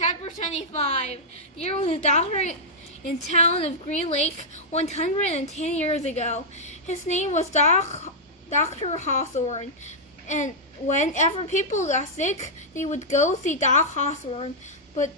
Chapter 25. There was a doctor in town of Green Lake 110 years ago. His name was Dr. Hawthorne, and whenever people got sick, they would go see Doc Hawthorne, but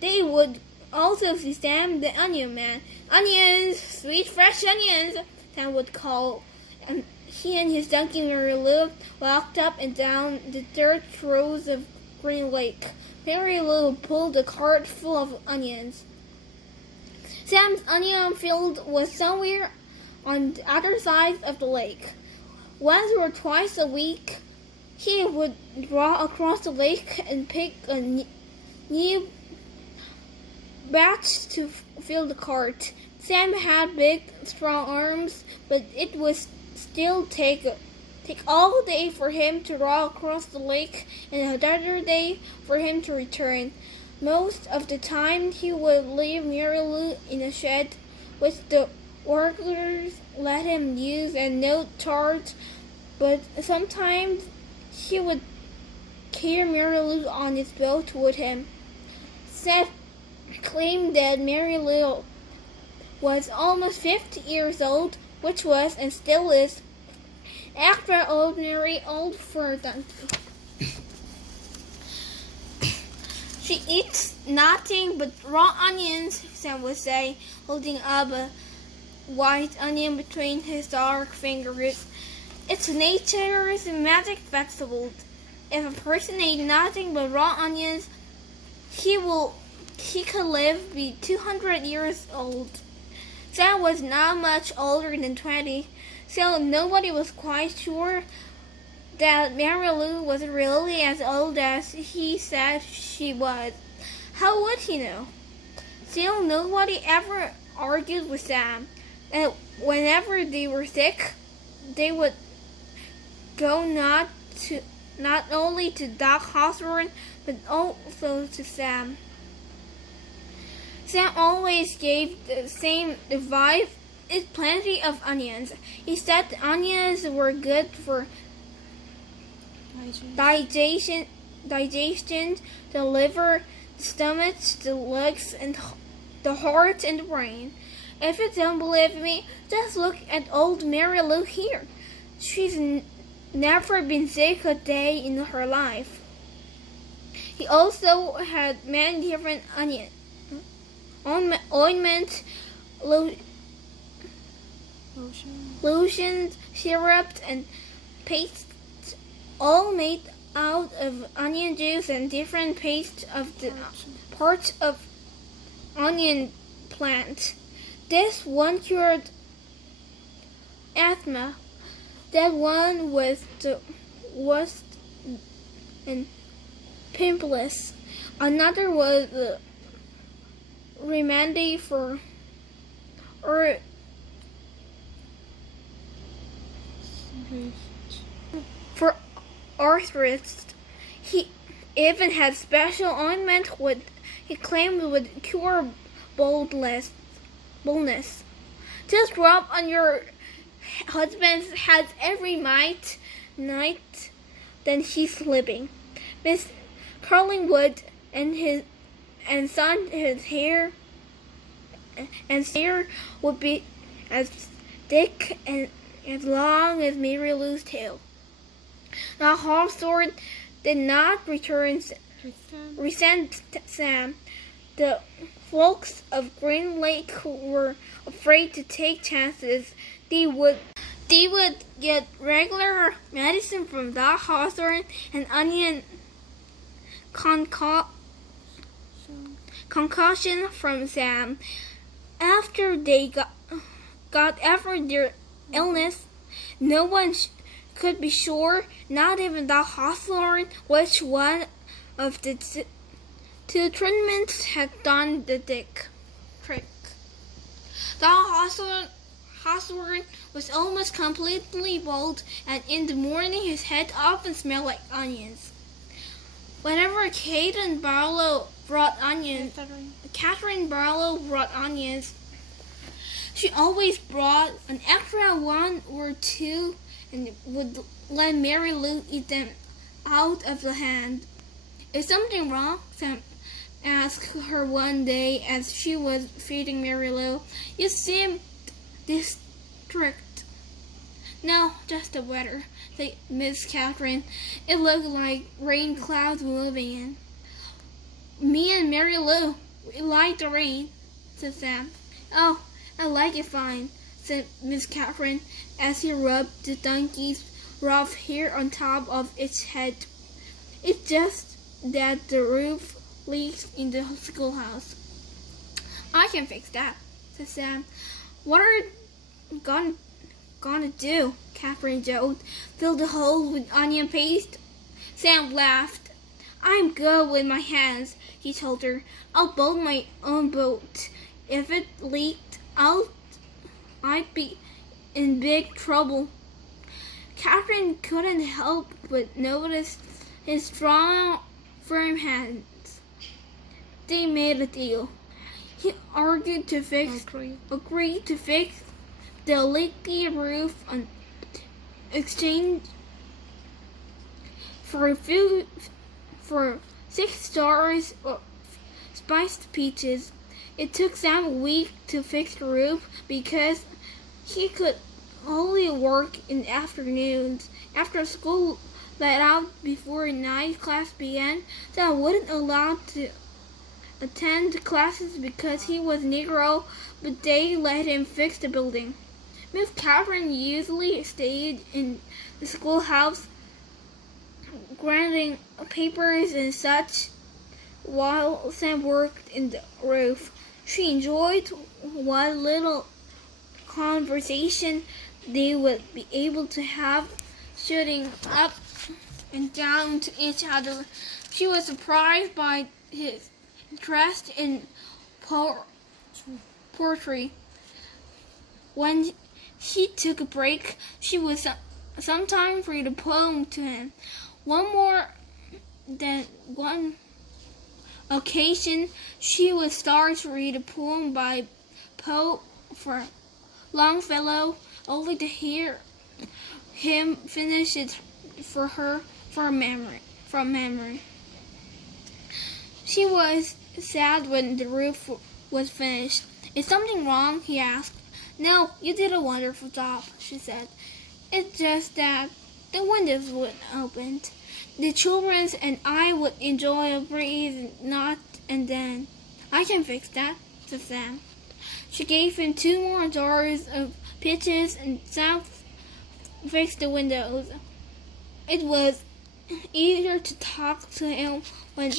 they would also see Sam the Onion Man. "Onions! Sweet fresh onions!" Sam would call, and he and his donkey Mary Lou walked up and down the dirt roads of Green Lake. Mary Lou pulled a cart full of onions. Sam's onion field was somewhere on the other side of the lake. Once or twice a week, he would draw across the lake and pick a new batch to fill the cart. Sam had big, strong arms, but it would still take all day for him to draw across the lake and another day for him to return. Most of the time, he would leave Mary Lou in a shed, which the workers let him use at no charge, but sometimes he would carry Mary Lou on his boat with him. Sam claimed that Mary Lou was almost 50 years old, which was and still is extraordinary old for a donkey. "She eats nothing but raw onions," Sam would say, holding up a white onion between his dark fingers. "It's nature's magic vegetable. If a person ate nothing but raw onions, he could live be 200 years old." Sam was not much older than 20, so nobody was quite sure that Mary Lou was really as old as he said she was. How would he know? Still, nobody ever argued with Sam, and whenever they were sick, they would go not only to Doc Hawthorne, but also to Sam. Sam always gave the same advice: eat plenty of onions. He said the onions were good for digestion, the liver, the stomach, the legs, and the heart and the brain. If you don't believe me, just look at old Mary Lou here. She's never been sick a day in her life. He also had many different ointment, lotions, syrups, and pastes, all made out of onion juice and different pastes of the parts of onion plant. This one cured asthma. That one was the worst and pimples. Another was the remedy for arthritis. He even had special ointment he claimed would cure baldness. Just rub on your husband's head every night, then he's sleeping. Miss Carlingwood and his hair would be as thick and as long as Mary Lou's tail. Now Hawthorne did not resent Sam. The folks of Green Lake were afraid to take chances. They would get regular medicine from Doc Hawthorne and onion concoction from Sam. After they got over their illness, no one could be sure, not even Doc Hawthorne, which one of the two treatments had done the trick. Doc Hawthorne was almost completely bald, and in the morning his head often smelled like onions. Whenever Catherine Barlow brought onions, she always brought an extra one or two and would let Mary Lou eat them out of the hand. "Is something wrong?" Sam asked her one day as she was feeding Mary Lou. "You seem distressed." "No, just the weather," said Miss Catherine. "It looked like rain clouds moving in." "Me and Mary Lou, we like the rain," said Sam. "Oh, I like it fine," said Miss Catherine as he rubbed the donkey's rough hair on top of its head. "It's just that the roof leaks in the schoolhouse." "I can fix that," said Sam. "What are you gonna do?" Catherine joked. "Fill the holes with onion paste?" Sam laughed. "I'm good with my hands," he told her. "I'll build my own boat. If it leaked, I'd be in big trouble." Catherine couldn't help but notice his strong, firm hands. They made a deal. He agreed to fix the leaky roof on exchange for $6 of spiced peaches. It took Sam a week to fix the roof because he could only work in the afternoons. After school let out before night class began, Sam wasn't allowed to attend classes because he was Negro, but they let him fix the building. Miss Catherine usually stayed in the schoolhouse, grinding papers and such, while Sam worked in the roof. She enjoyed what little conversation they would be able to have, shooting up and down to each other. She was surprised by his interest in poetry. When she took a break, she would sometimes read a poem to him. One occasion, she would start to read a poem by poet for Longfellow, only to hear him finish it for her from memory. She was sad when the roof was finished. "Is something wrong?" he asked. "No, you did a wonderful job," she said. "It's just that the windows wouldn't open. The children and I would enjoy a breeze, not and then." "I can fix that," said Sam. She gave him 2 more jars of peaches and Sam fixed the windows. It was easier to talk to him when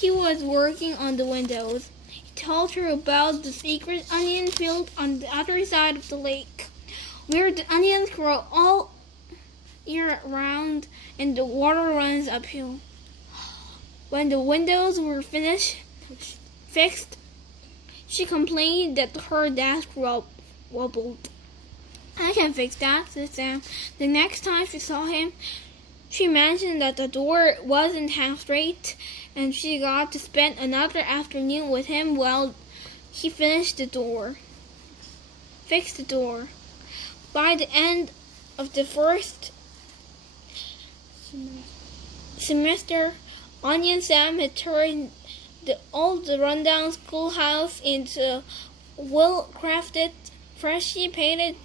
he was working on the windows. He told her about the secret onion field on the other side of the lake, where the onions grow all year round and the water runs uphill. When the windows were fixed, she complained that her desk wobbled. "I can fix that," said Sam. The next time she saw him, she mentioned that the door wasn't hung straight, and she got to spend another afternoon with him while he fixed the door. By the end of the first semester, Onion Sam had turned the old rundown schoolhouse into a well-crafted, freshly painted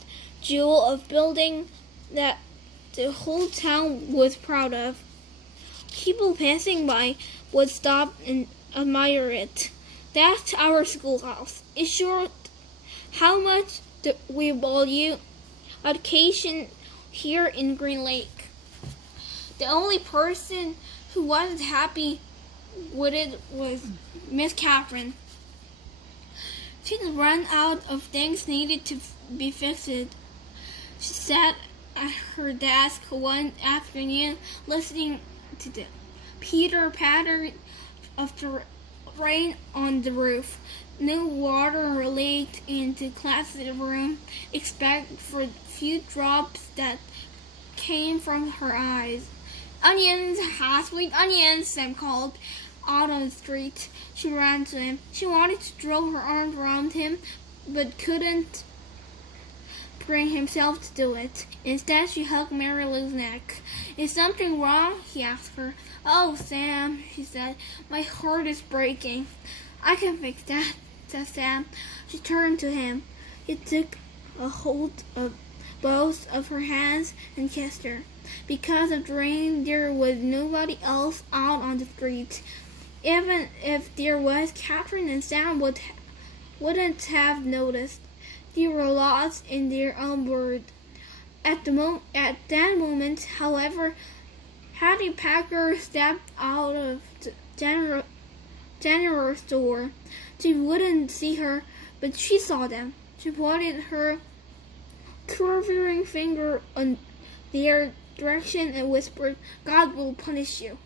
jewel of building that the whole town was proud of. People passing by would stop and admire it. "That's our schoolhouse. It showed how much we value education here in Green Lake." The only person who wasn't happy with it was Miss Catherine. She'd run out of things needed to be fixed. She sat at her desk one afternoon listening to the pitter-patter of the rain on the roof. No water leaked into the classroom except for the few drops that came from her eyes. "Onions, sweet onions," Sam called out on the street. She ran to him. She wanted to throw her arms around him, but couldn't. bring himself to do it. Instead, she hugged Mary Lou's neck. "Is something wrong?" he asked her. "Oh, Sam," she said, "my heart is breaking." "I can fix that," said Sam. She turned to him. He took a hold of both of her hands and kissed her. Because of the rain, there was nobody else out on the street. Even if there was, Catherine and Sam wouldn't have noticed. They were lost in their own world. At that moment, however, Hattie Packer stepped out of the general store. She wouldn't see her, but she saw them. She pointed her quivering finger in their direction and whispered, "God will punish you."